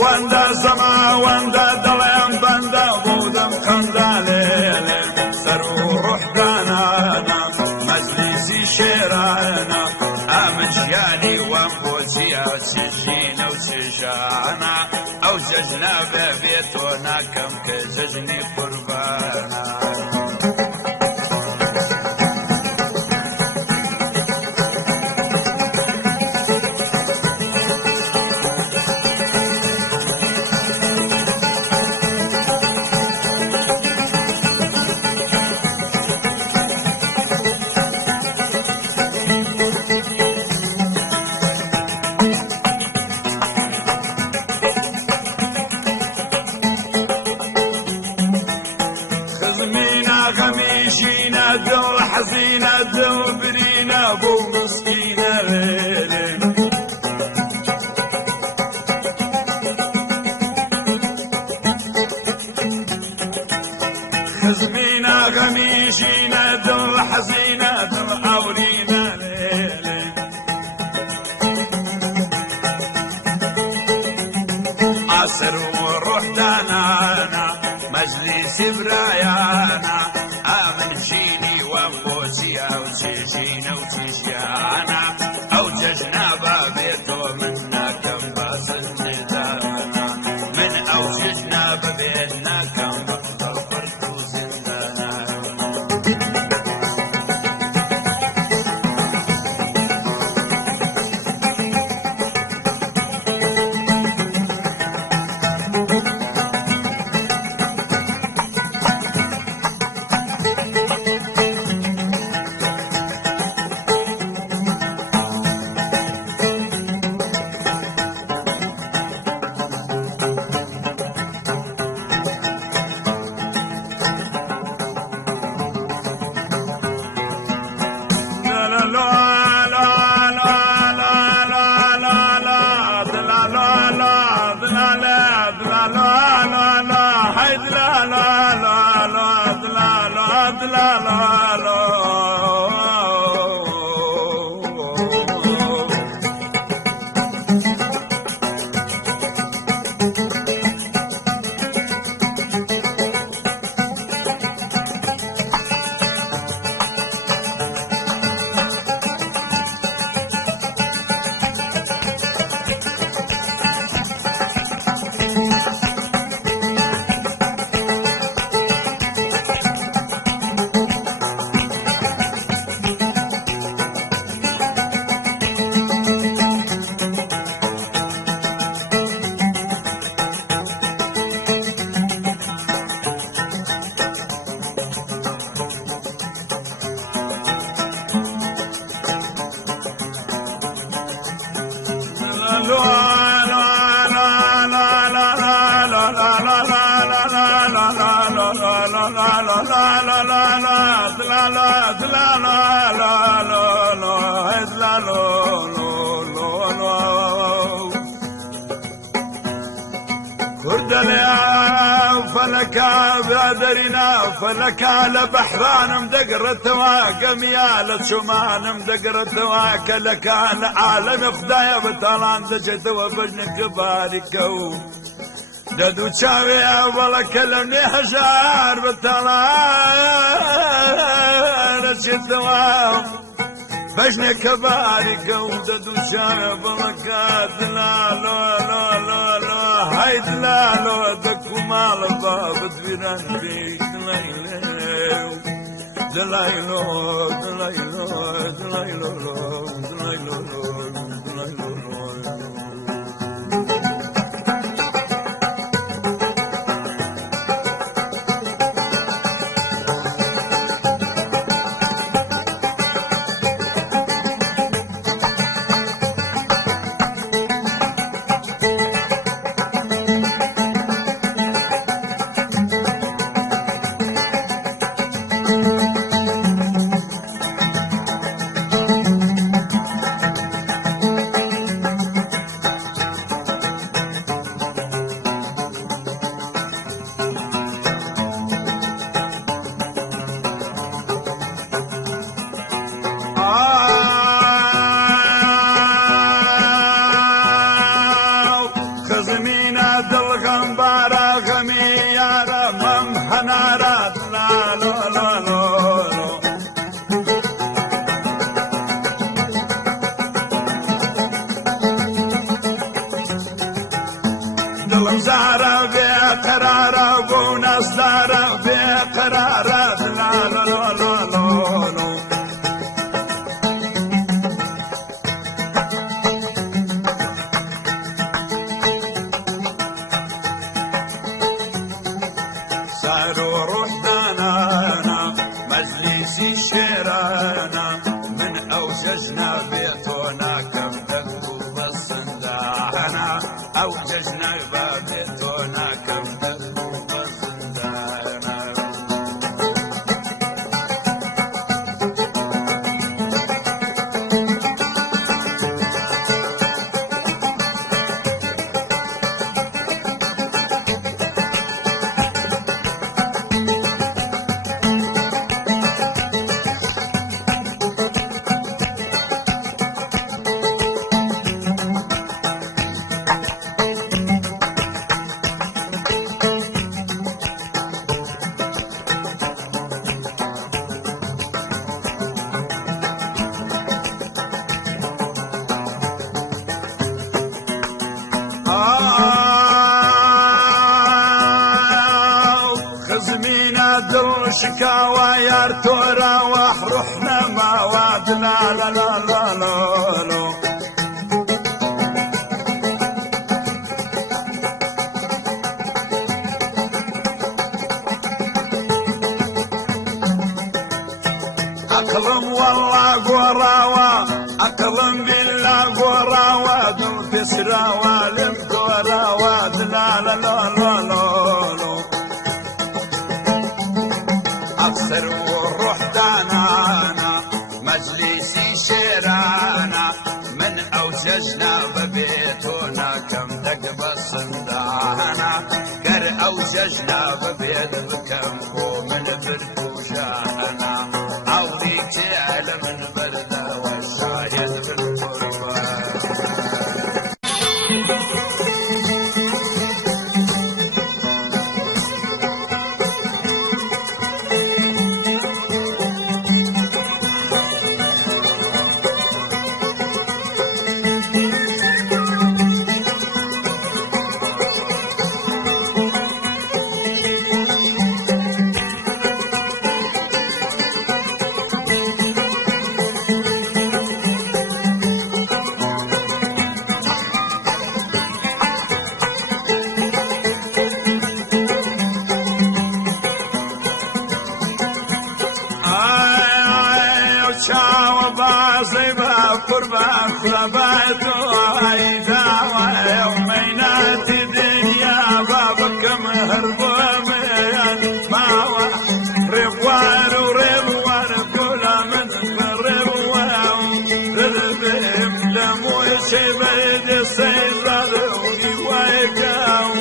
وەندە زەما وەندە دەڵێم بەندە بودم خەندانێنێ سەر و ڕوحدانانە مەجلیسی شێرانە ئەمن ژیانی وەم بۆ جیا چژینە و چژانە ئەو جەژنە بێ تۆ ناکەم کە جەژنی قوربانە غميشينا دل حزينة دل برينا بو مسكينة ليلي خزمينا غميشينا دل حزينة دل أورينا ليلي عسر وروح دانانا مجلس برايانا آمن جيني وانبوزيا وتجينا وتجيانا أو تجنابا بيتو منا كم باس الندانا من أو تجنابا بيتنا كم بطل فرد زندانا فلكا بادرنا فلكا لبحرانم دقرتوا قميالة شمانم دقرتوا كلكا لعالم خدايا بطلان دجتوا بجنك باركو ددو تشاوي ولا كلمني هجار بطلان دجتوا بجنك باركو ددو تشاوي ولا كادنا لا لا لا لا هاي دلالو دكو مال باب تبيران بيك دلايلو دلايلو دلايلو دلايلو دلايلو دلايلو دلغم بارا غمي يارا ممحنارات لا لا لا لا دلم زارا بقرارا وناس زارا بقرارات لا لا لا لا لا صاروا رحنا مجلسي شيرانا من أوججنا بيتنا كم دقوا بالصنداحنا أوججنا بيتنا كم دقوا بالصنداحنا خزمينا دل شكاوى يا تورا وحرحنا ما وعدنا لا لا لا لا لا أقلم والله قراوة أقلم بالله قراوة دل كسراوة لم قراوة لا لا لا لا لا أكثر والروح دانانا مجلسي شيرانا من أوججنا ببيتنا كم دق بالصندانا كر أوججنا ببيت بكم من بركوشانا عودي تعلى من بردة والشاهد بالقربان قربان خلبات وعيدا ويومينات الدنيا بابك مهرب وميان ما رفوان ورفوان كل من رفوان رذبهم لمو سبيد السيزاد ويوايكاو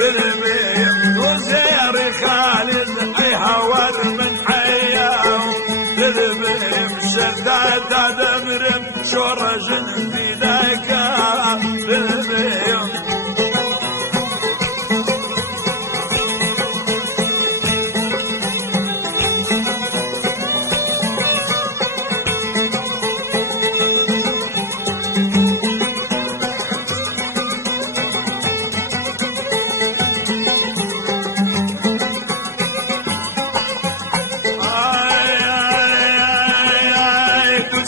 رذبهم وزير خالد اي هوار من حياو رذبهم شداد دمرم شورجن في ذاك رذبهم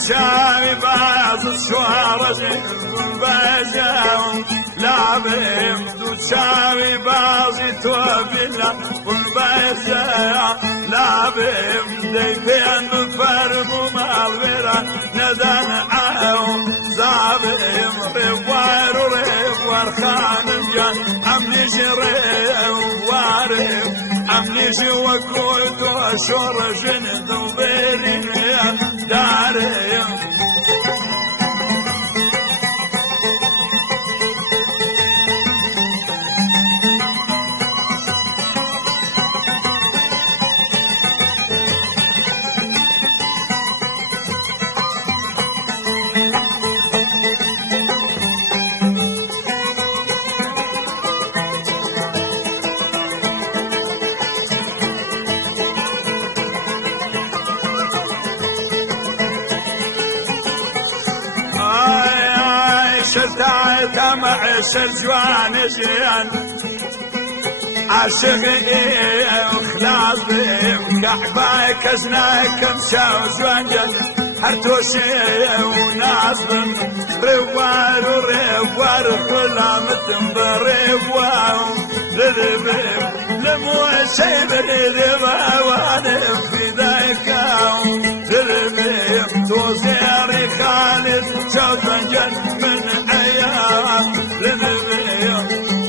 شامي بعض الشوارج بجاهم لعبهم دو شامي بعضي توبلا والبجا لعبهم ديفين فرموا معبرا ندان عاهم زعبهم رفوار ورفوار خانم جان عملي جريهم وارهم عملي جوا كودو شورجن دوبيرين دارهم عشرتها معشر جوان جيان عاشقي وخلاص كعباي كزنا كمشا وزوان جن هرتوشي وناصبن روار وريوار ظلامتن بريوار لذبب لموشي بريبا وانا في ذاكاو لذبب توزيري خالد شوطن جن من عيام لذبب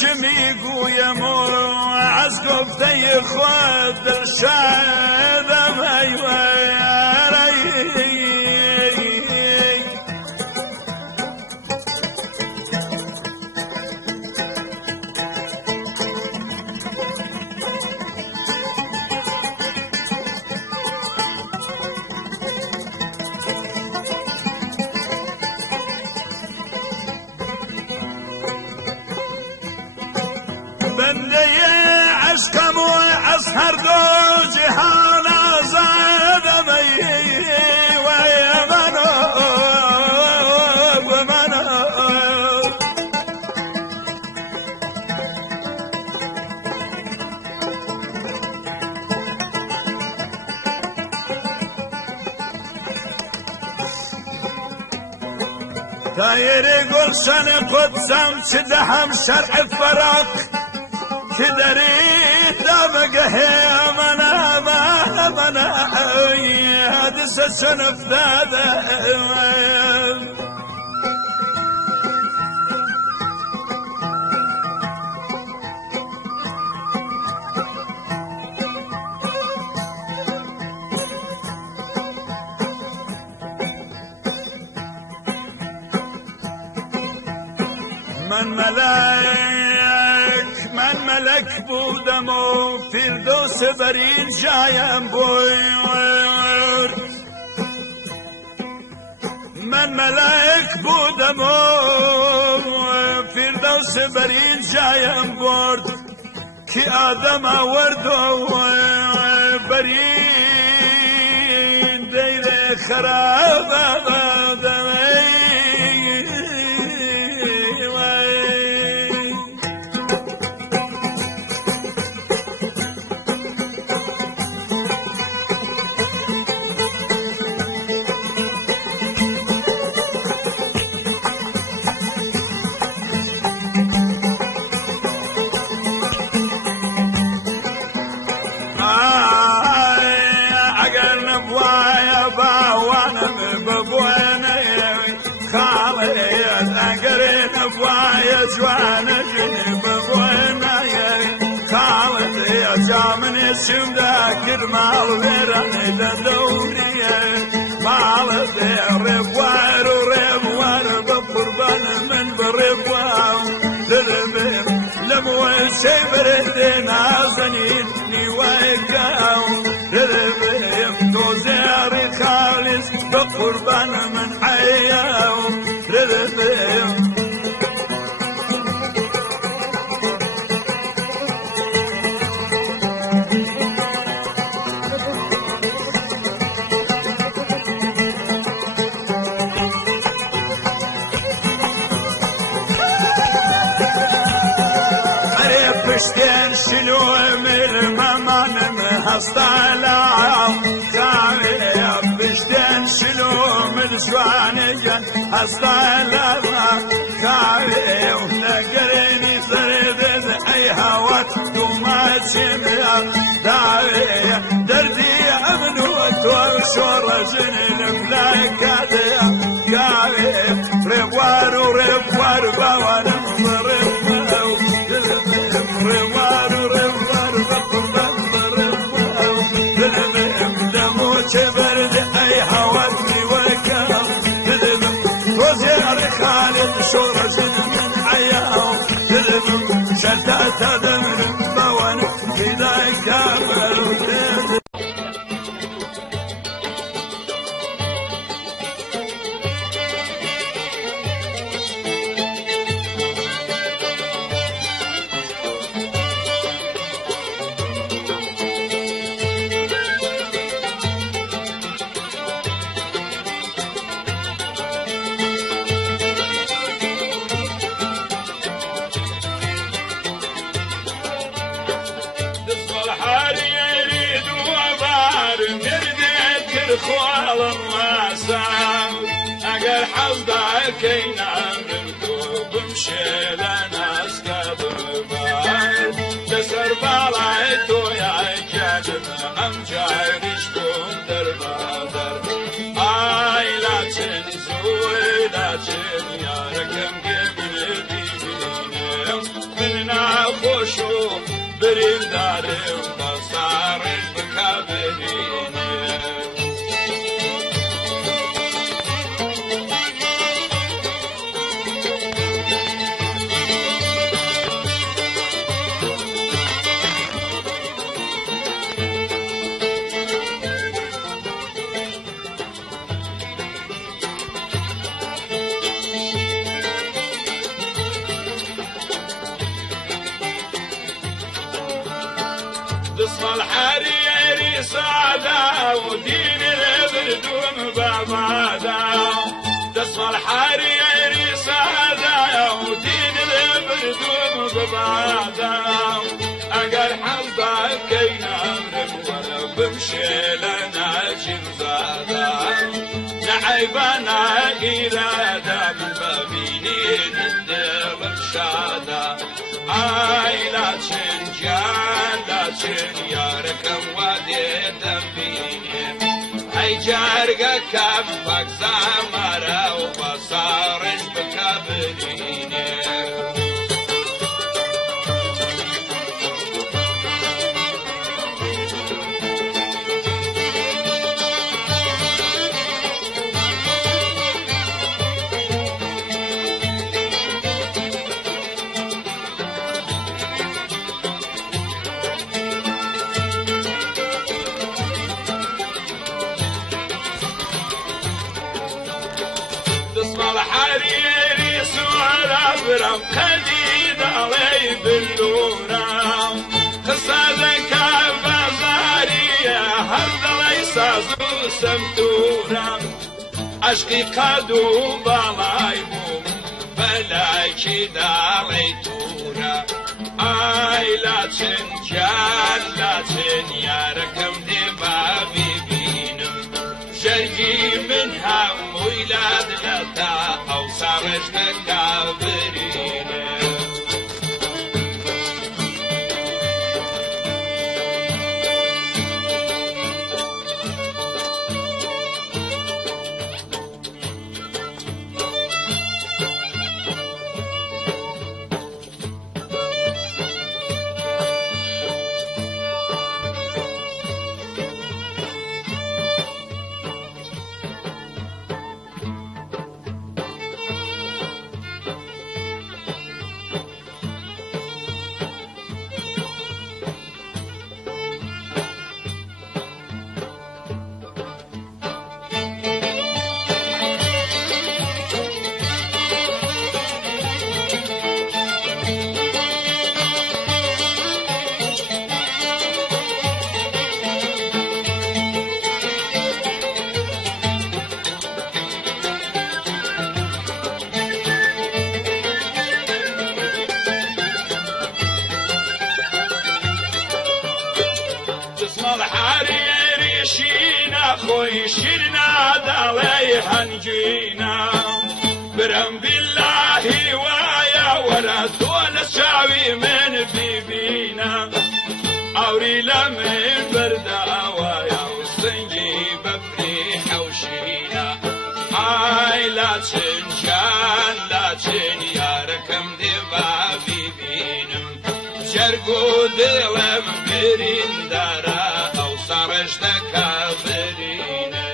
شميقو يمو عزقو بدي خود الشاد ما يواري بندي عشقم وعسهر دو جهانا زاد مي ويمنو ومنو دايري قلشان قدسم شدهم شرع فراق كدري دمقه منا منا هادس السنف ذا من ملك بودمو فردوس برین جایم بویر من ملک بودمو فردوس برین جایم برد که آدم آورد و برین دیر خراب جوانا جنب بوينا خالد يا جامن اسم ذاكر مال غيرني لدوري مال ربوار وربوار بقربان من بربوار لمو سيبر نازنين بقربان من حياه رددي بشتين شنو من مامان مهستالا كاوي بشتين شنو من زوانيا هستالا كاوي ونقرني سردد اي هوات دوماتي داوي دردي امنوت وشورجن الملاكات كاوي ربوار باوان برد اي هواتي وكام تذبم وزير خالد شورج من عياو تذبم شتات دمر بوان كذا كامل وتذبم خوال الواسع اگر حوضا كين عمركو بمشي لناس كبربار تسر بالايتو يا جادم هم جايرش كون دربادر اي لا تنزوي لا تن يا ركم قبل بيبيني مننا خوشو بريم دارم بصارش بكابريني تصفى الحريري صعدا ودين البردون بابادا تصفى الحريري صعدا ودين البردون بابادا اقل حظا كينا امرك ولا بمشي لنا جمزادا نعيبنا إرادة من بابينين الدل الشادا آي لا تنجان لا تنياركم وادي دمبيني أي جارقة كفك زامرة وبصارش بكابريني الحريري سوار برم خديد علي بالدورة قصدك بزارية هذا ليس زو سمتورة عشقي قدو بلايبوم بلاكي دالي تورة آي لا تنجان لا تنياركم دي بابي بينم جرجي منها ويلاد لتا أو صارجنا كابرين خوي شيرنا دالي هنجينا برم بالله ويا ورسول الشعبي من بيبينا أوري لمن بردا ويا وسنجي بفريح وشينا هاي لا تنجان لا تنيا ركم دبا بيبينم شرقو دلم برين دارا أو صارش دكا برينا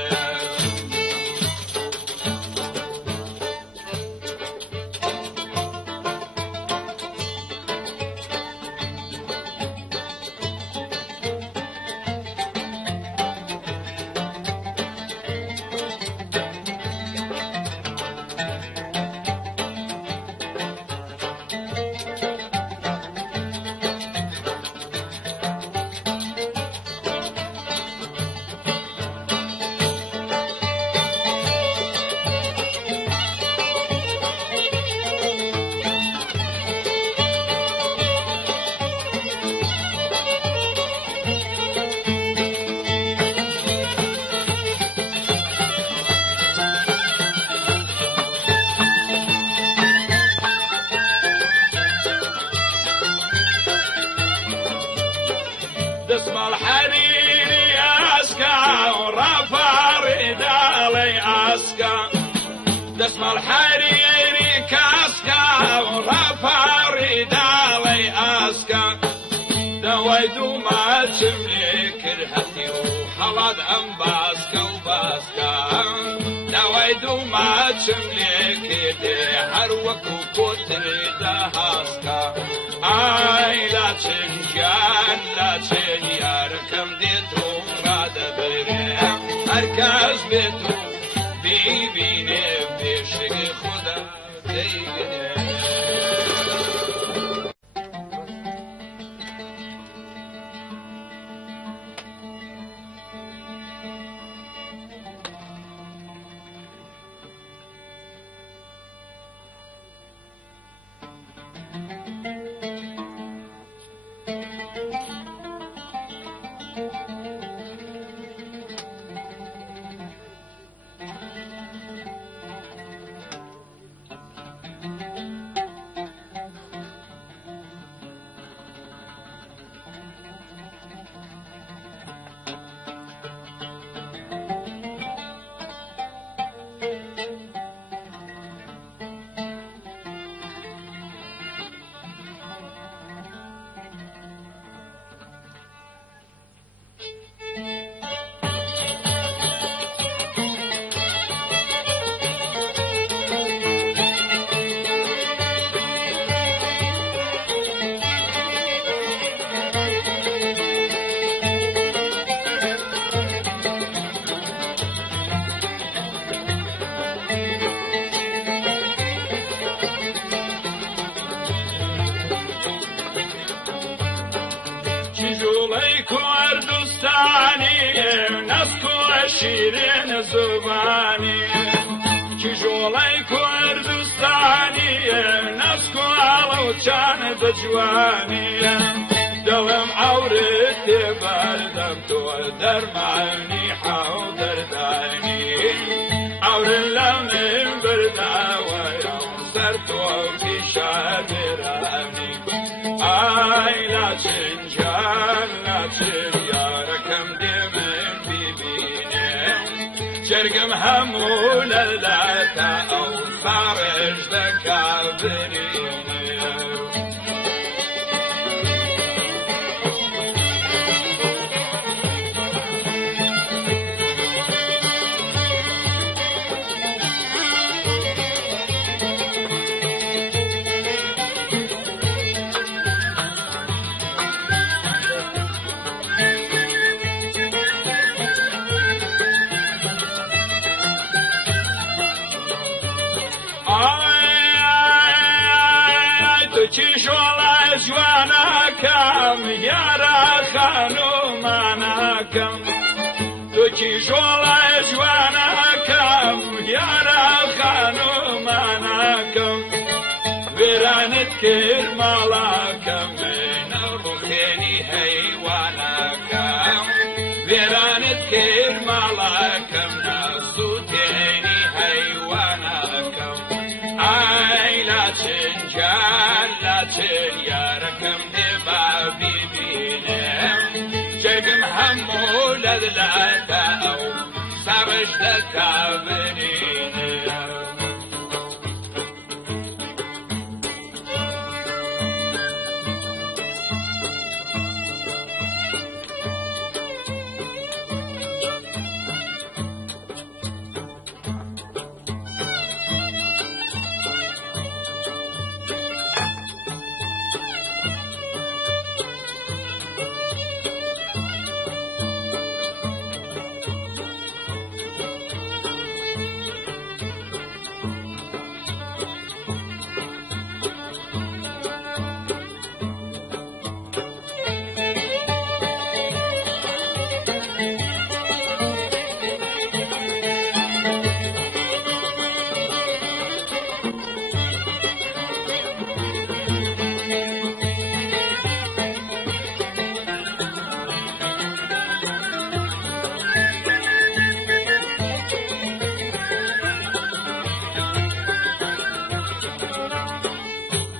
دسم الحريري أسكا ورفع ردالي أسكا دسم الحريري كاسكا ورفع ردالي أسكا دويدو ما تملك رحتي وحلد أم باسكا وباسكا دويدو ما تملك دي حروك وكتر دهاسكا آي لا تنجان لا تنيا ركم ديتو راد بريم هركز بيتو بيبيني بيشق خدا ديني شيرين زباني كجولي كردستاني نسكو على وجان بجواني دلم عورتي بردم تو درماني حو درداني عور لمن بردا ويوم سرتو في شادراني آي لا تنجان لا تنيا ركم دمن شرقم همول اللاتا أو خارج ذكابرين چشولا جوانا کم یارا خانومانا کم تو چشولا جوانا کم یارا خانومانا کم ویرانت کر مالا کم نبخینی حیوانا کم ویرانت کر مالا سرشتك عبرين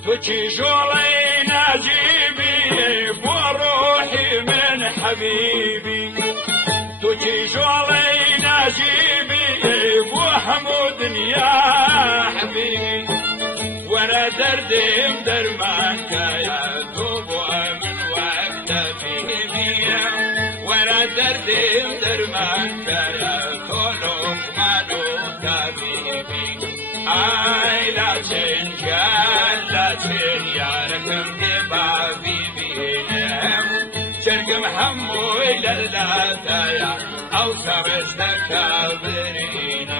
وتجولي نجيبي بروحي من حبيبي وتجولي نجيبي بحمود يا حبيبي وانا دردي مدرمانك يا دوب من وقت فيني وانا دردي مدرمانك يا خلق مالوك بيبي اي لا تنجل لا تنياركم دبا بيبينهم شرق محمود لا تايا او سرستك عبرينهم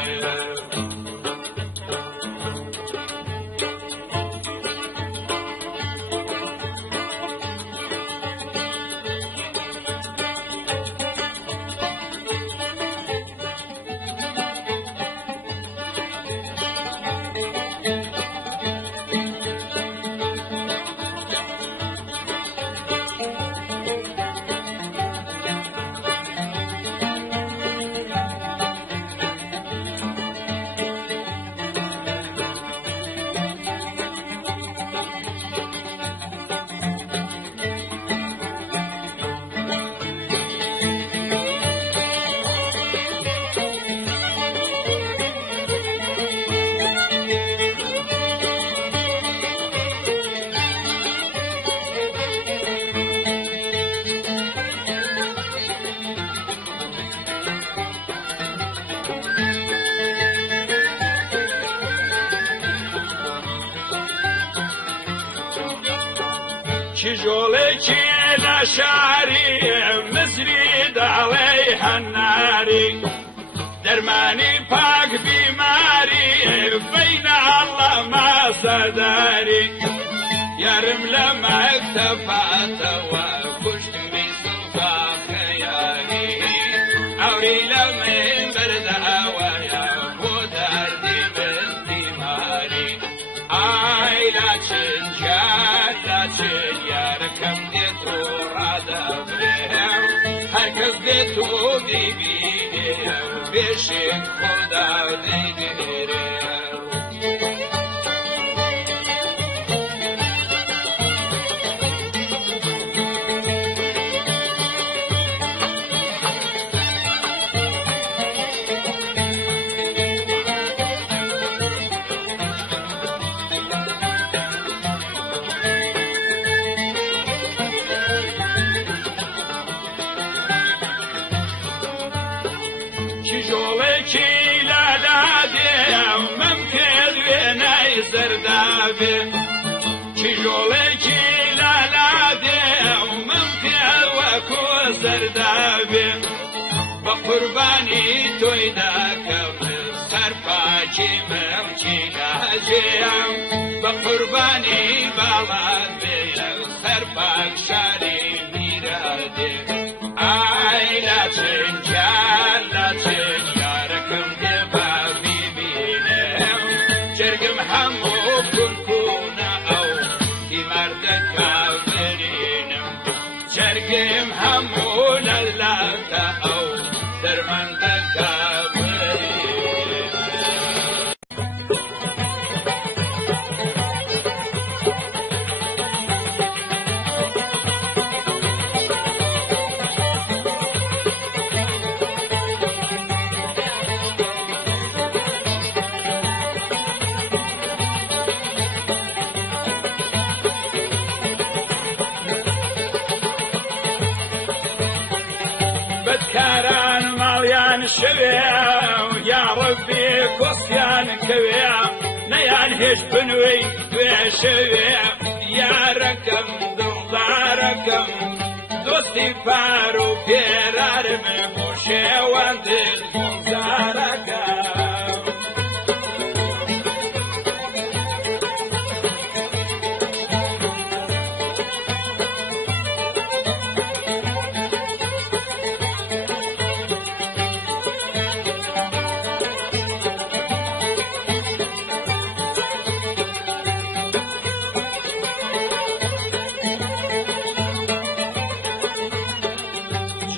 تجولي لا شعري مسريد عليها الناري درماني باك بماري بين الله ما صداري يا رملة ما اكتفعت وكشت بصفا خيالي أوري لمن برد هوايا ودردي من ثماري آي لا تنجال لا تنياركم ديتو رادا بريهم هركز ديتو بيبيهم بشك خدا ديبيرهم تجولي لا لا دي ممكن بينا يزردابي تجولي لا لا دي ممكن وكو زردابي بقرباني تويداك صرفاجي ممشي لاجيام بقرباني بالادي صرفاك شاري ميرادي آي لا تنجال لا تنياركم دبا بيبينهم جرق محمود كنكونا أو في مردك عبرينهم جرق محمود لا أو درمندك عبرينهم ربي قصيان كبيع نيان هش بنوي بشويع يا ركم داركم دوستي فارو بيرار من بوشي واندل داركم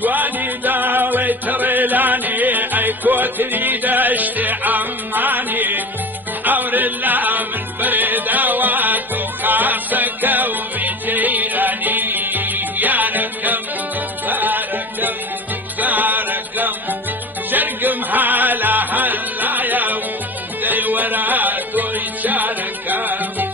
جواني داوي تريلاني اي كوتري دشت عماني اور الله من فردوات وخاصك ومجيراني يا ركم زاركم شرقم هلا يا ودي ورات ويشاركم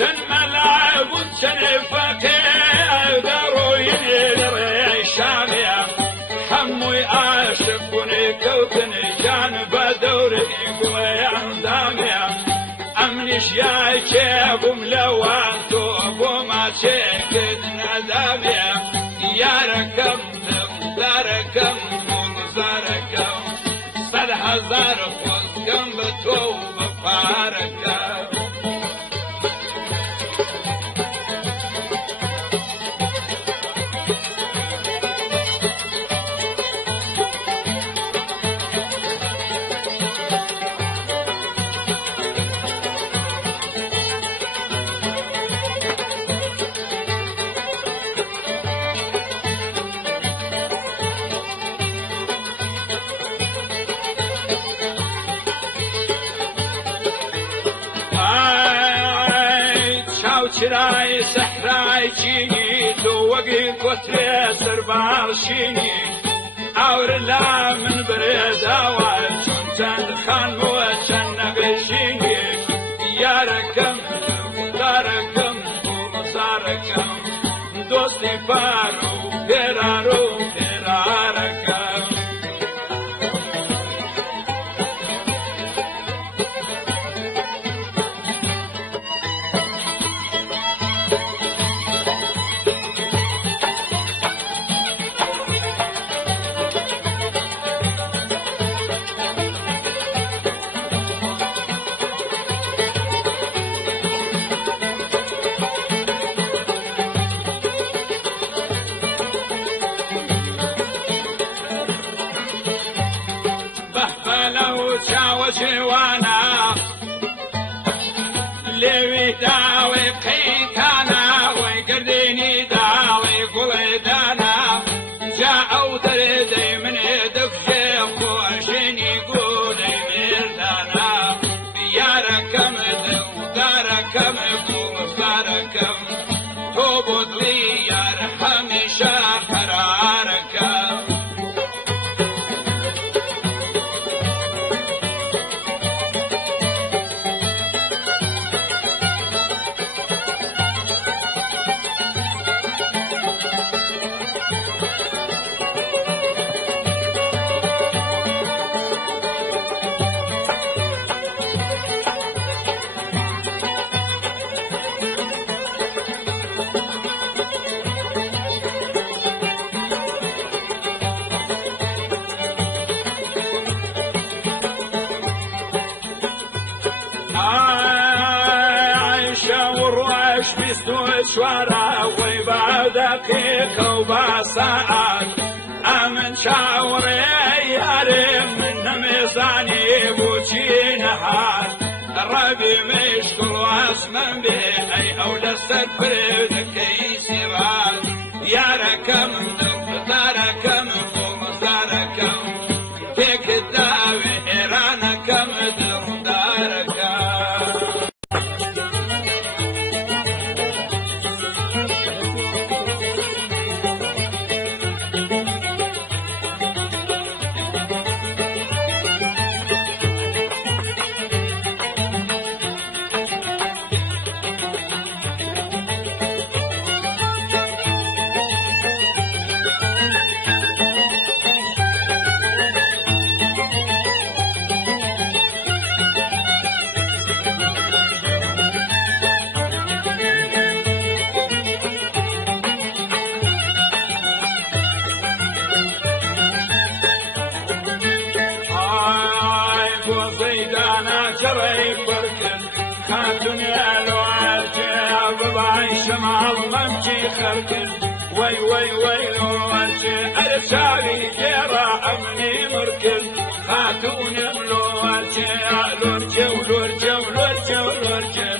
شن ملعب وشن فقيه دارو ينير الشامية حمو يعاشقوني كوتني جان بدوري قوي عندامية أمنش يا شيب ملوان توب وما شكد ندامية يا ركم زاركم زاركم صدح زارك وسكم بتوب فاركم شراي سحراي جيني توقي كتري سربال شيني اور لا من بريدا وشون تندخان وشن نغشيني يا ركم داركم ومصاركم دوستي فارو فرارو فراركم شوانا لوي داوي قيتانا ويقرديني داوي قليدانا جاءوا تردي من يدك شيخ وعشيني قولي مردانا يا ركم داركم ومصاركم توبوا لي يا رحمي شاحراركم شوارع ويبعدك وبساعات أمن شاوري يارم من ميزاني بوشين حال ربي مشكل واسمن به أي أولى السفر كيسيرات يا ركم داركم ومزاركم تك الداوي إيرانكم داركم خاتوني الوالجي بضعي شمع الممشي خركن وي وي وي الوالجي ارشاري جيرا امني مركز خاتوني الوالجي لورجي ولورجي ولورجي ولورجي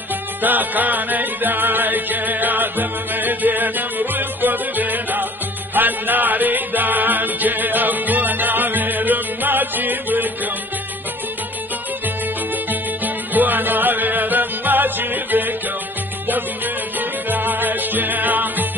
تاكاني دايك يا دم مدين مروي خذ بينا الناري دانجي ابونا ما جيبكم وانا غير ما جيبكم دفني داشيا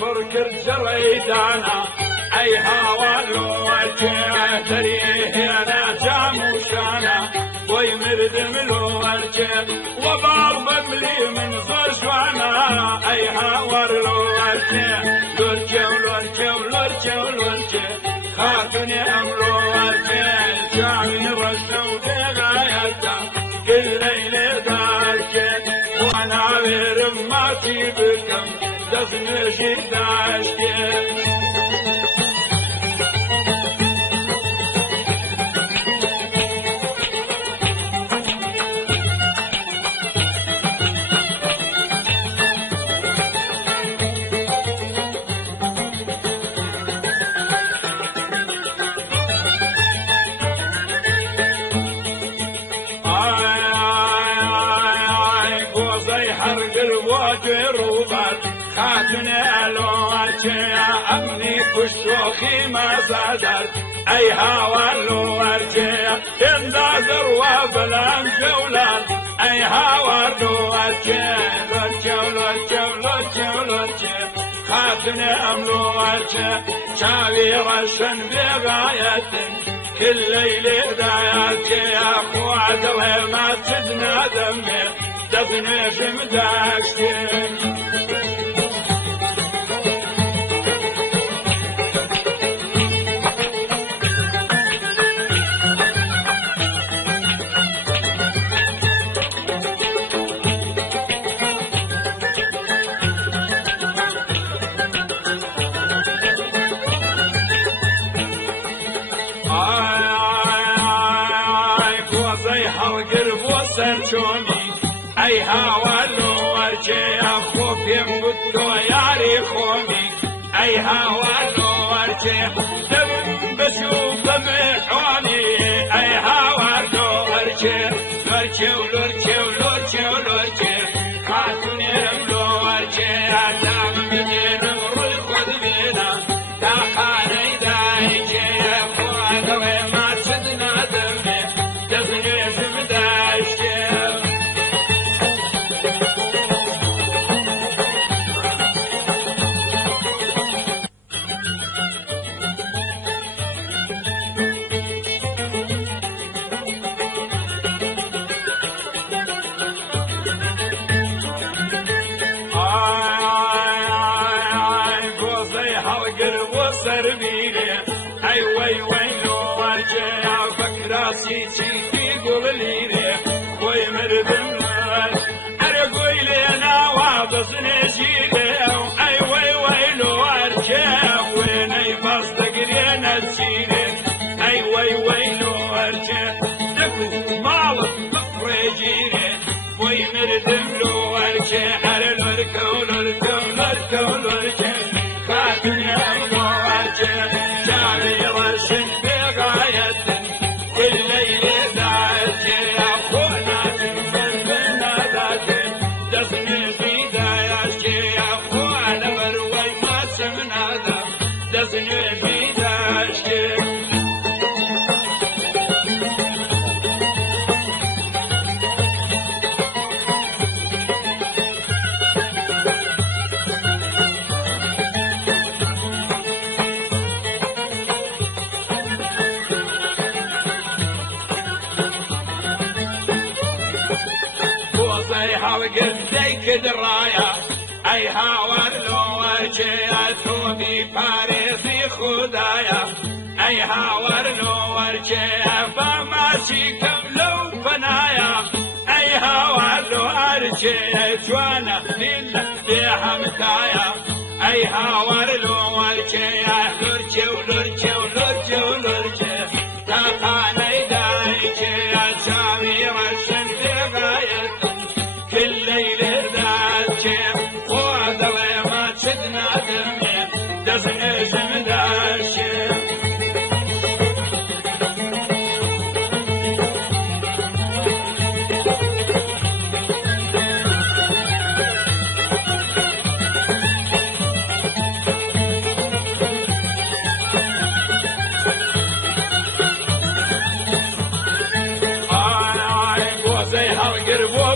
فركر جريدانا اي هوالو وجه تريه انا جاموشانا ويمرد ملو وجه وبعض ملي من زوجوانا اي هوالو وجه لورجه ولورجه ولورجه ولورجه خاتوني املو وجه جامي رشو بغايته كل ليله دارجه وانا غير ما في بكم دفن جداشتي حرق الوجه روبات خاتني الوجه أمني كشوخي ما زادت أي هوا الوجه يندازر وبلان جولان أي هوا الوجه لوجه لوجه لوجه لوجه خاتني الوجه شاوي رشن بغاية كل ليلة داياتي يا أخو عدوه ما تدنا دمي دفني في مداشتي حرق البوسرجوني اي هوالو ورجي اخوف يمقدو ياري خومي اي هوالو ورجي دم بشوف محوني اي هوالو ورجي ورجي ولورجي ولورجي ولورجي خاتوني املو ورجي ادام مدين مروي خذ بينا تاخاني دايجي اخوانو ما تدنا دمي دفني في مداشتي اي وي ويلو ورجع فكراسي تيجي قوليلي خوي مردم ارقوي لنا واضص نجيلي اي وي ويلو ورجع ويني فاصدق لنا تسيلي اي وي ويلو ورجع دكو مالك بفريجيلي خوي مردم لو ورجع على الوركو لوركو لوركو لورجع خاتني امو ورجع جاري رشن بغاية كل ليلة داجي أخونا تنبلنا داجي دفني في داياشي أخونا بروي ما سمنا ذا دفني في داياشي حرق الزيك درايا اي هاولو ورجع ثوبي باريسي خدايا أي هاورلو ورجع فماشيكم لو فنايا أي هاورلو ورجع جوانا لله في حمتايا أي هاورلو ورجع لرجع ولرجع ولرجع ولرجع تاقاني دايجع شامي رشن في غايتهم كل ليلة دايجع وعدوي ما تشدنا دمي دزن زمداشي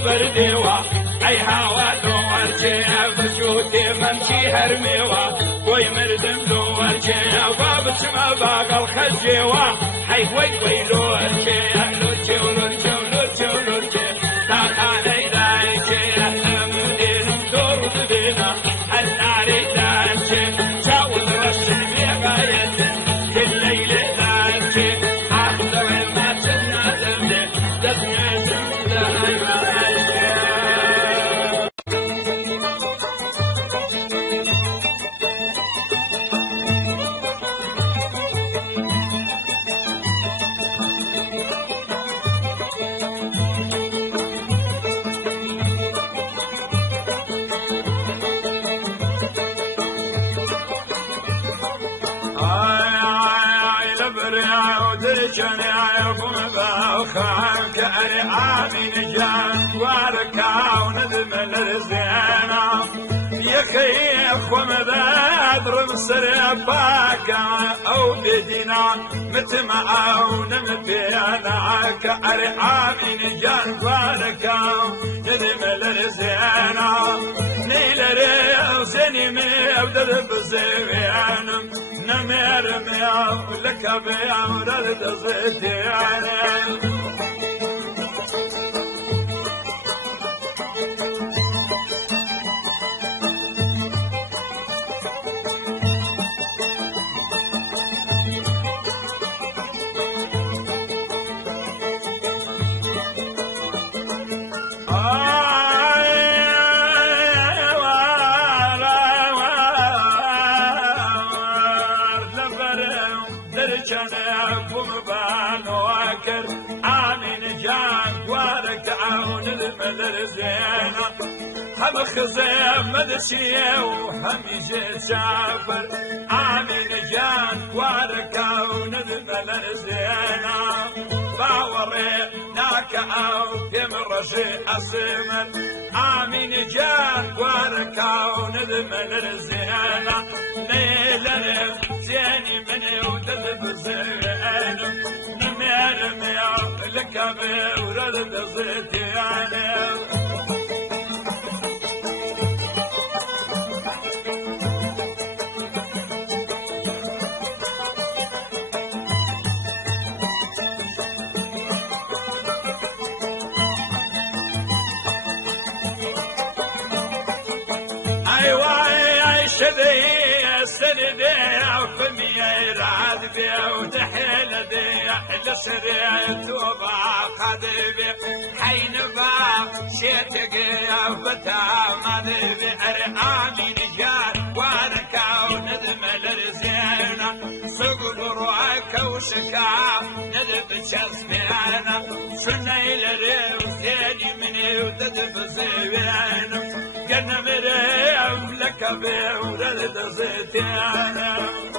بردوا أي هوا ورجع بجوتي منشي هرموا وي مردم دو ورجع وابسما باق الخجوا حي وي لورجع لورجع لورجع لورجع لورجع تاقاني دايجع المدين دور دبينا الناري دايجع شاول رسل بيغاية كل ليلة دايجع عبدوي ما تسنا دمدي دفنا زمدها خانك أرعامي نجان واركا وندم الرزينا يخيخ ومبادر مصر باكا أو بدينا متمع ونمبينا كأرعامي نجان واركا ندم الرزينا نيل ريوزني مبدل بزيوانم نمير مياو لك بياو رد زيتياني هم خزيف مدشي وهم يجي سافر عامين جان واركا وندم الزينة باوريناك او يمرشي اسمن عامين جان واركا وندم الزينة ليلة زيني مني ودلب زينة نمير مياه لك بورد زيتياني سردي وفمي رعد بي ودحيل دي لسريت وبا قدبي حين با شيتقي وبتا مدبي ارعامي نجار واركا وندم الرزينة سقل رواك وشكا ندب شسبيانا سنيل ريوزيني مني وددب زيبيانا قنم ريو لك بورد زيتيانا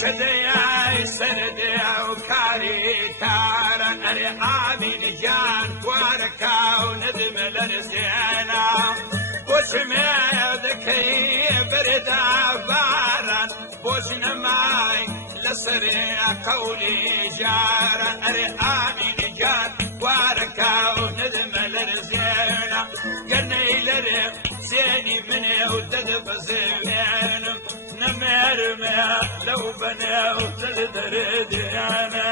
شدي سردي وكاري تارا أرعامي نجان واركا وندم الرزينا وسمي ذكي بردا بارا بوزن ماي لسري قولي جارا أرعامي نجان واركاو ندم لرزينا قلني لرم زيني مني وتدب زينم نمرمي لو بني وتدرديانا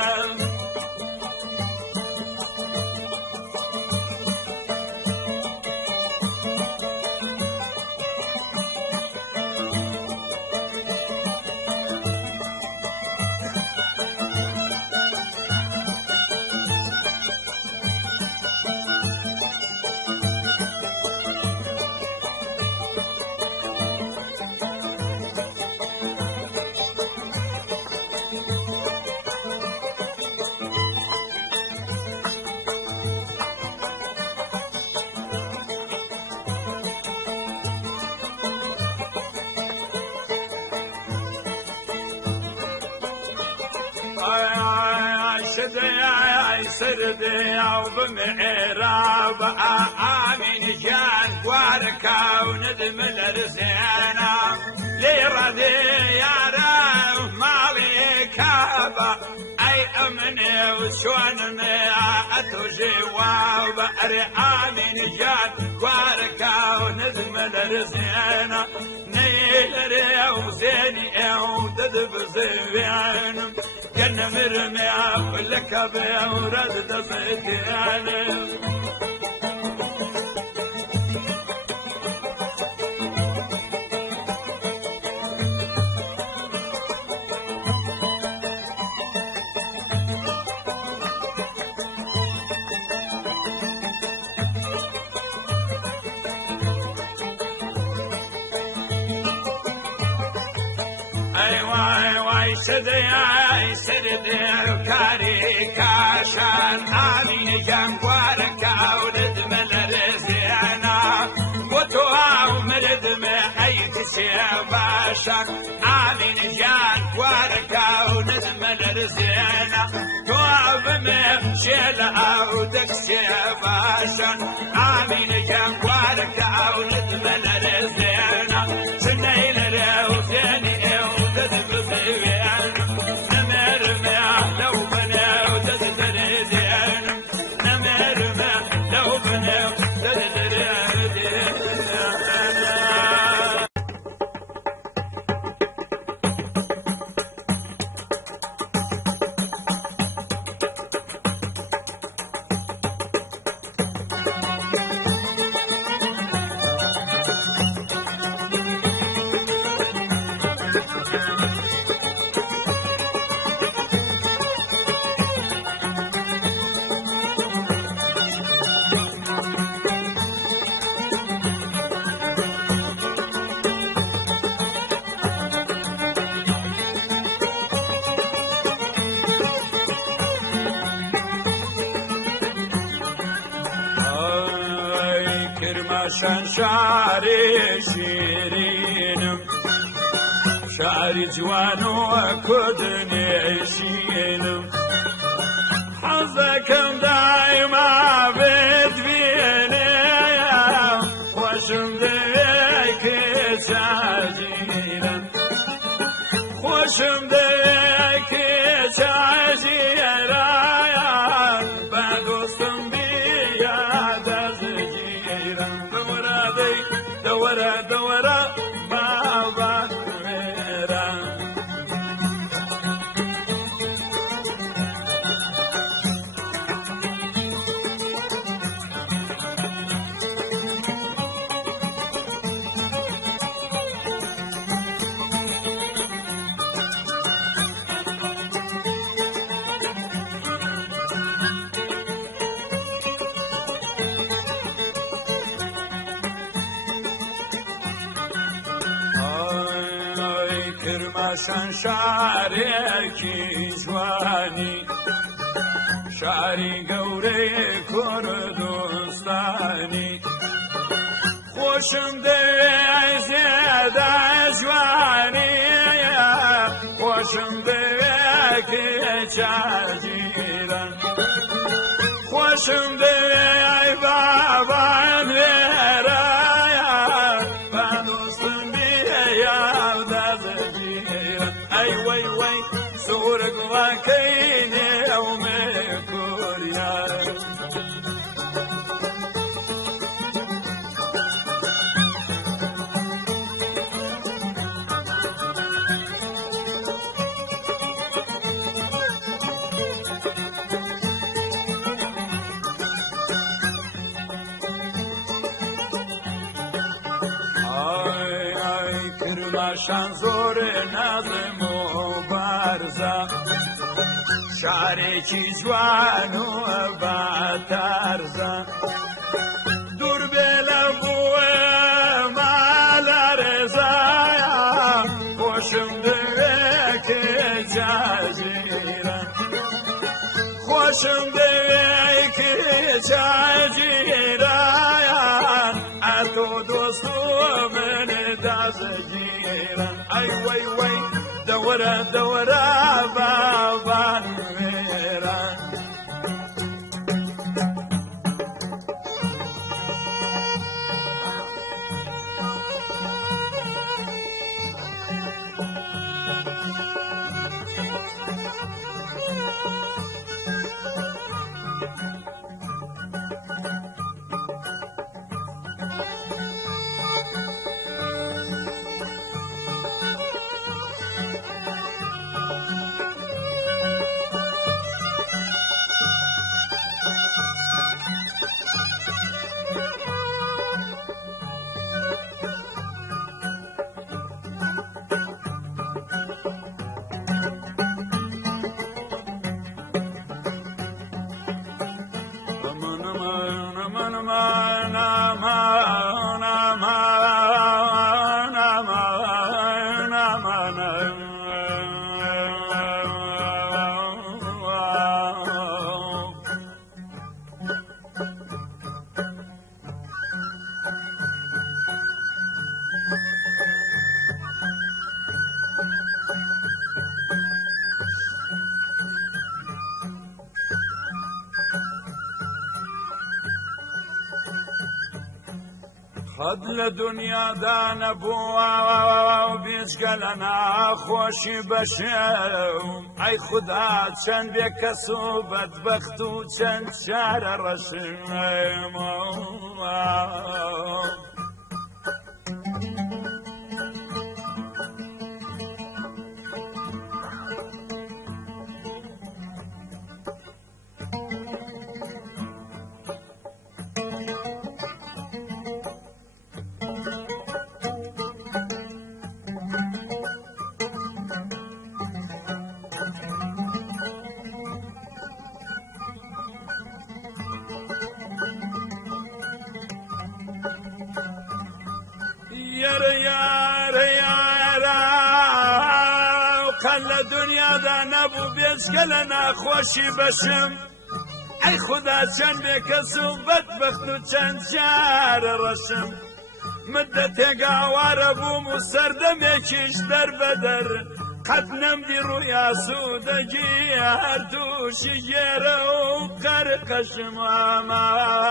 سردي وبمعراب آمين جان واركا وندم الرزينا لي رضي يا رب مالي كابا أي أمني وشون أتوجي وبأري آمين جان واركا وندم الرزينا نيل ريو زيني وددب زينم كان مرمي لك بأوراد تصدياني سردي وكاري كاشان آمين جنبوارك أولد من رزينا وتواو مرد أيت سيباشا آمين جنبوارك أولد من رزينا تواب شيل أودك سيباشا آمين جنبوارك أولد من رزينا سنيل روزيني أودد بزيوين كرماشان شعري شيرينم شعري جوان وكدني عشينم حظكم دايما بدبيني وشم ديك ساجينا وشم ديك ساجينا بعدوستم بيا دزجينا دورا دورا بابا ميرا كرماشان شعرێکی جوانی شعری گەورەی کوردستانی خۆشم دەوێ زێدە جوانی خۆشم دەوێ کێچاگیرن خۆشم دەوێ ئەی بابان وێرە أي وي وي صورك راكيني أو مكوريا کرماشان زۆر نازم و بارزە شارێکی جوان و باتارزە دوور بێ لە بووە مالە ڕێزایە خۆشم دەوێکێ جاگیرە خۆشم دەوێکێ جاگیرایە ئەتۆ دۆست و من دازەگیرە ئەی وەی وەی دەوەرە دەوەرە بابان وێرە قد لدنيا دان بوا وبيشكل انا خوشي بشم اي خدا چند بكسو بدبخت و چند شار رشم قل دنیا دا نبو بێزگەلە خۆشی بەشم ئەی خدا چەند بێکەس و بەدبەخت و چەند جارە ڕەشم مدە تێگاوارە بووم و سەردەمێکیش دەربەدەر قەت نەمدی ڕووی ئاسوودەگی هەردووشی گێرە و قەرقەشم ئامانەیەوە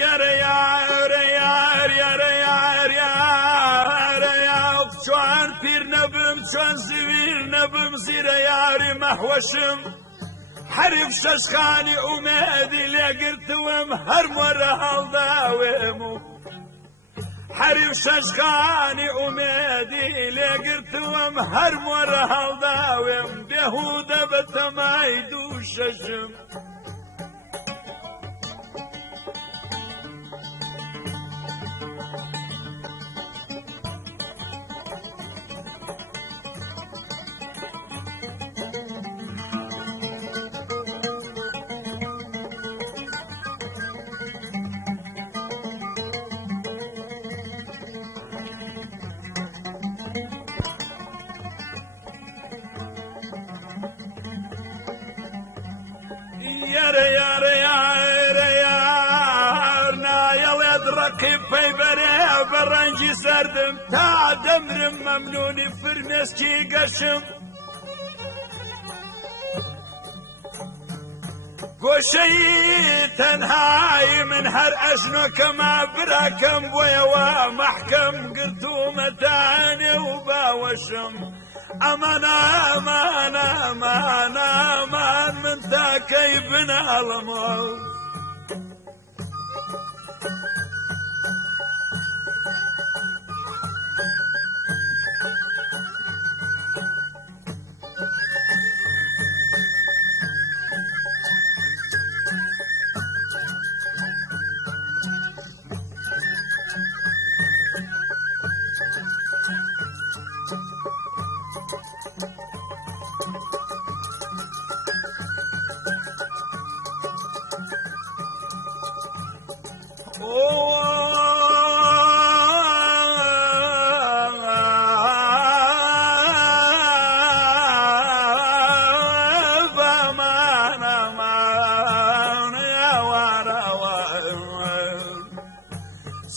يارا يارا يارا يارا يارا يارا يا چوان پیر نبم چوان زویر نبم زیر یاری محوشم حرف ششخانی اومدی لگرتوم هر مره هالداویمو حرف ششخانی اومدی لگرتوم هر مره هالداویم بهوده بتمای دوششم يارا يارا يارا يارنا يلا رقيب بيبري برنجي سردم تا دمرم ممنوني فرمسكي قشم قوشي تنهاي من هر أجنو كما براكم ويوا محكم قلتو متاني وباوشم أمان أمان أمان أمان من تكيفنا الموت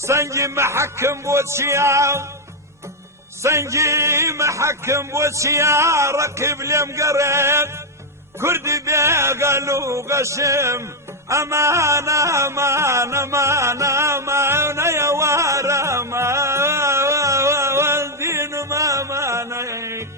سنجي محكم بوسيا سنجي محكم بوسيا ركب لي مقرب كردي بيقلو قسم أمان أمان أمان أمان يا وارا ما والدين ما ماني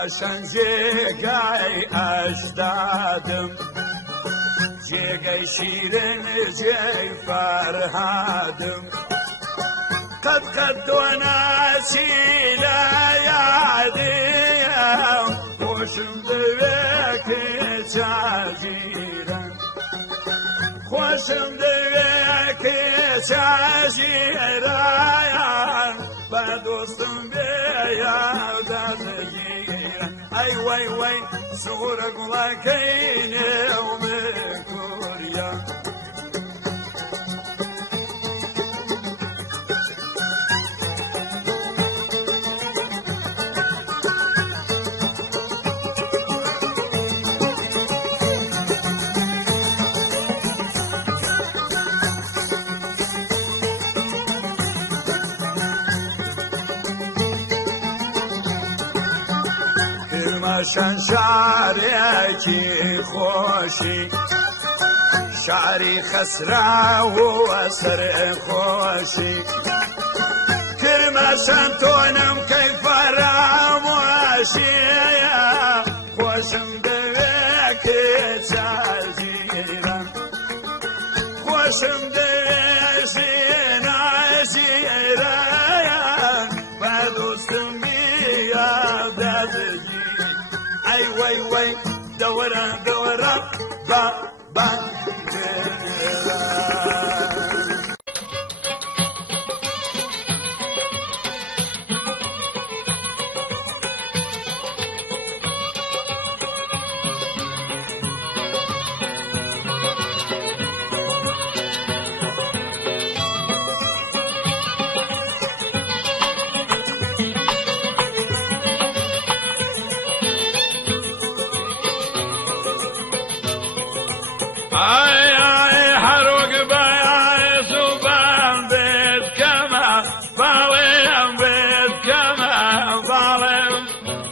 عشان جيقاي أجدادم جيقاي شيرين جاي فرهادم قد وناسي لا يعدي وشم دويك شاجيرا وشم دويك شاجيرا بدوستم بيا دازجي اي وي وي صورك لكين يوم كوريا شان شعريكي خوشي شعري خسرة وسر خوشي كرمة شانتونم كيف راموشي خوشم دويكي شاجيرا خوشم دويكي ناجيرا بدوستم بيا دازجي اي وي وي دورة دورة با با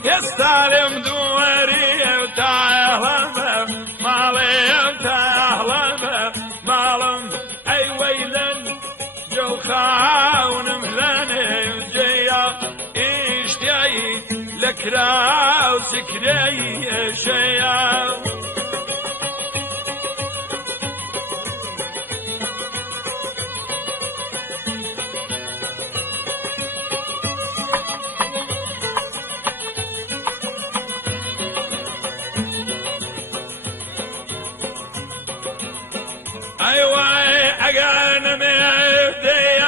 يستعلم دوري وتعلم مالي وتعلم مالم اي ويلن جو خاون مهلاني وجيا اشتياي لكرا وسكري شيا ايوه اقان مهدي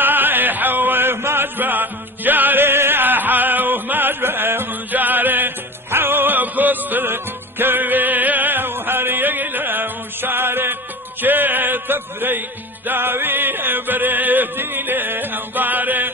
حوف مجبع جاري حوف مجبع جاري حوف قصد كوي وهريقله وشاري شي تفري داوي بريتي له باري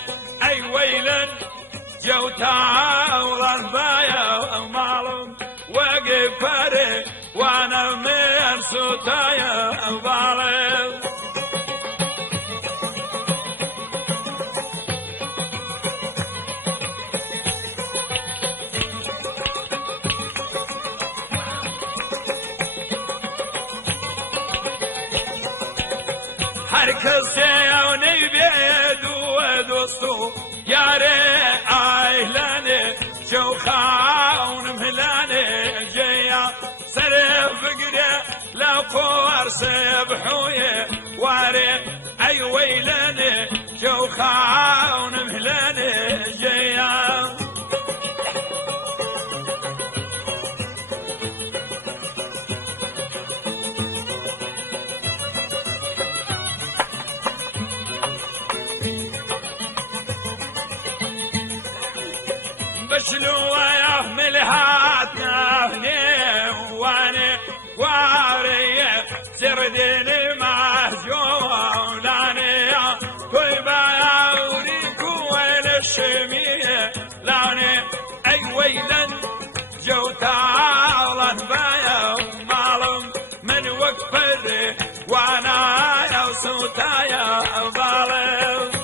هركسيوني بيدو ودوستو ياري اهلاني شوخاون مهلاني جيا سرف قري لقوار سبحوي واري اي ويلاني شوخاون مهلاني جيا بشلو يحمل هاتنا هني واني واري سردني مهجون لاني طيبا يوريكو وين الشمية لاني اي ويلن جو تعالى بايا معلم من وقفري وانا يا صوتايا بالي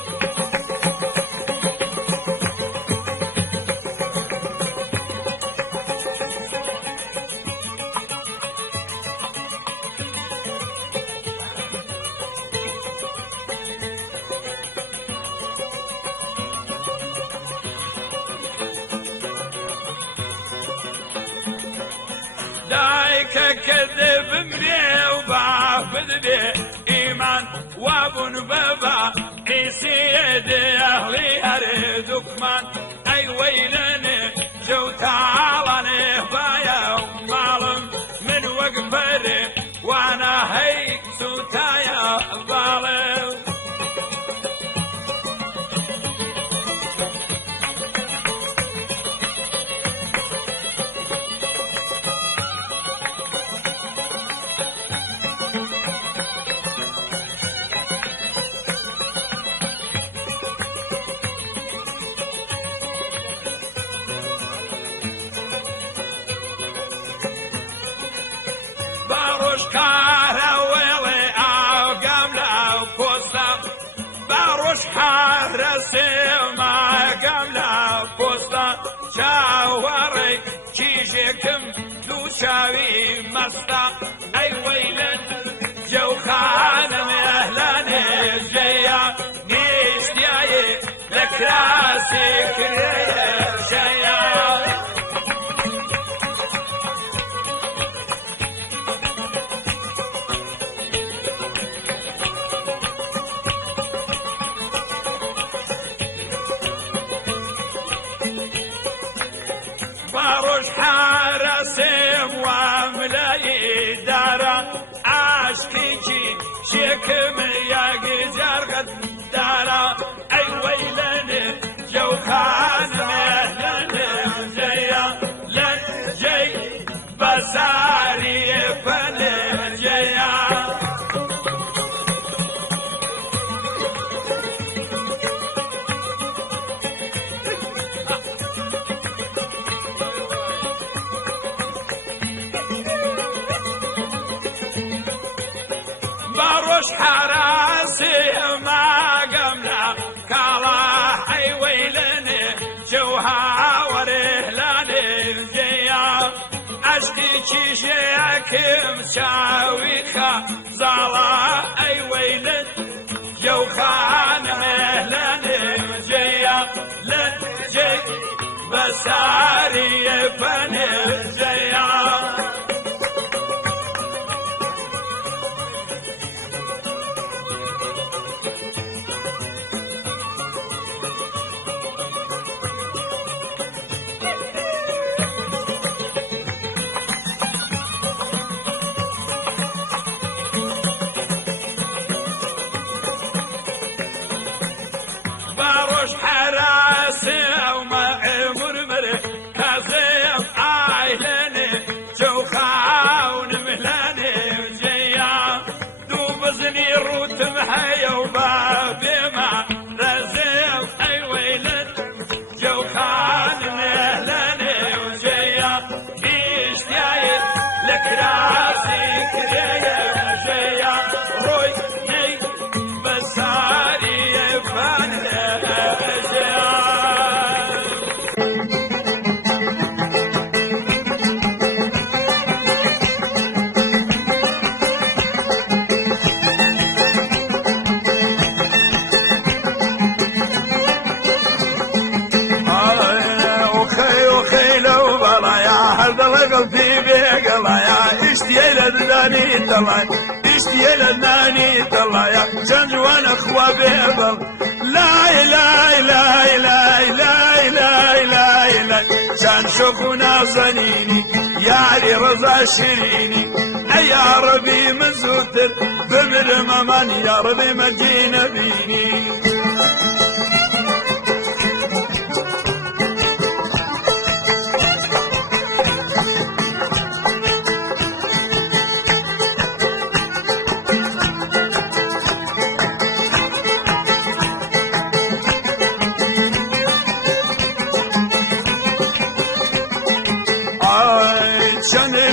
دايك كذب بي وبعبد بي إيمان وابن بابا عيسيد أهلي أريدك من أي ويلني جو تعالني بايا ومعلم من وقفري وانا هيك سوتايا بالي باروش كارا ويلي او قملا بوستا باروش حارسي ما قملا بوستا شاوري كيجيكم دو شاوي مستا اي ويلن جو خانم اهلاني جيا نيشتياي لك راسي كريه جيا باروش حارسي واملاي دارا عاشقيجي شيكم يا جزار غدارا اي ويلني جو خان مهلني جيا لن جي بساري فني جيا باروش حراسي ما قمنا كالا اي ويلني جوها ورهلاني جيا اشتي شيشيكم شاويخا زالا اي ويلن جوخان مهلاني جيا لن جي بساري فني جيا قلبي بقلايا اشتي لداني طلع اشتي لداني طلع يا جنوان اخوة بيضل لا اله لا اله لا اله لا اله كان شوفنا زنيني يا علي رضا شيريني اي يا ربي من زوتر بمر ممان يا ربي مدينة بيني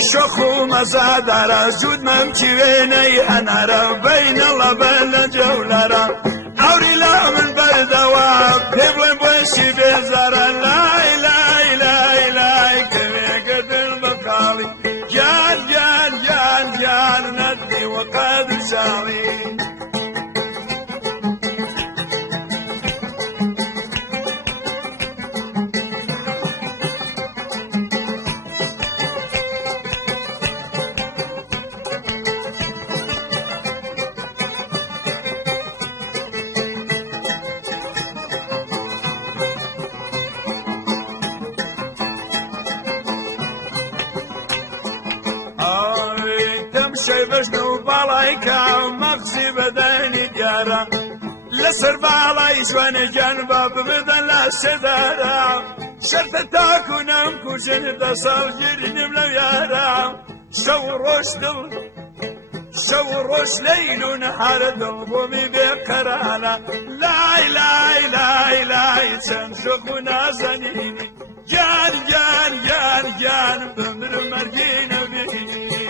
شخو مزادارا جود ممشي ويني انارا بين الله بلا جولارا عوري لا من بردوا بيبلن بوشي بيزارا لا اله الا اله كمي قدر بقالي جان جان جان جان ندي وقد شعري شايفشنو بالايكا مغزي بدني ديارا لسر بالاي شوان جنبا ببدن لا سدارا شرط تاكونم كوشن تصال جرنم لو يارا شو روش ليل ونهار ضمي بقرانا لا اله الا اله سنشوفنا زنيني جان جان جان جان بمر مرجينا بيني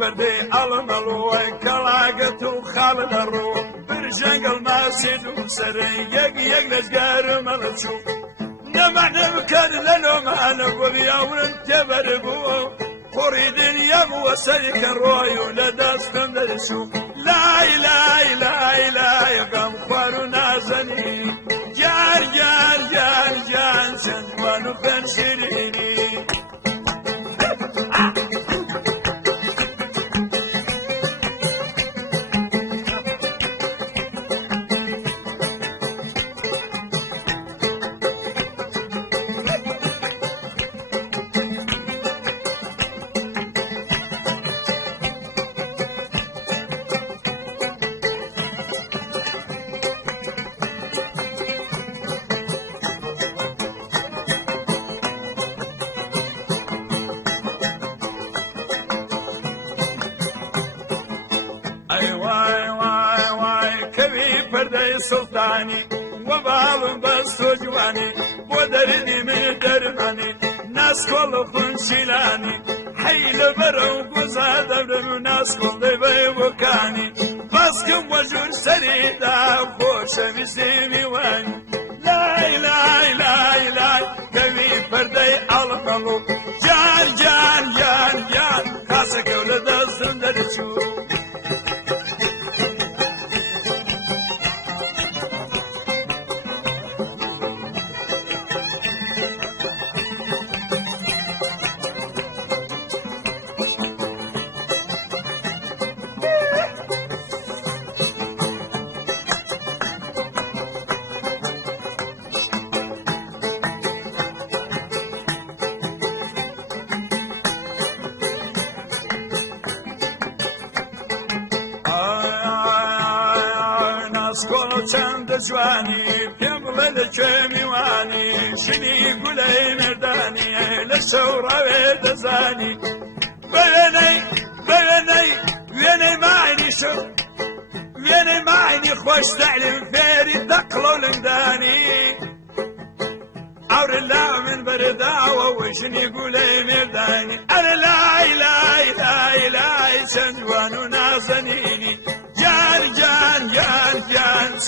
بردي الملو كلاقة وخالد الروح برجنق الماسد وسري يق نسقار ملتشو نمعنا مكان لنوم انا قول يا ولد تبربو قريدين يبو سيك الروي ولداس فندرسو لا اله الا اله يقام خوارنا زني جار جار جار جار سنوانو فن شيريني سلطاني وبال بس جواني ودردي من درماني ناس كل فنشلاني حيل برو قزاد ناس كل بيبكاني بس كم وجر سريدا خوش بسيمي واني لا اله الا اله كمي فردي القلو جان جان جان جان كاسك ولد الزندرشو چند جوانی پیم بلد چمیوانی شنی گلی مردانی لشورا دزانی بینی معنی شو بینی معنی خوش تعلم فيري دقلو لمداني عور الله من برداوة وشني قولي مرداني أنا لاي لاي لاي لاي سندوان ونازنيني جان جان جان جان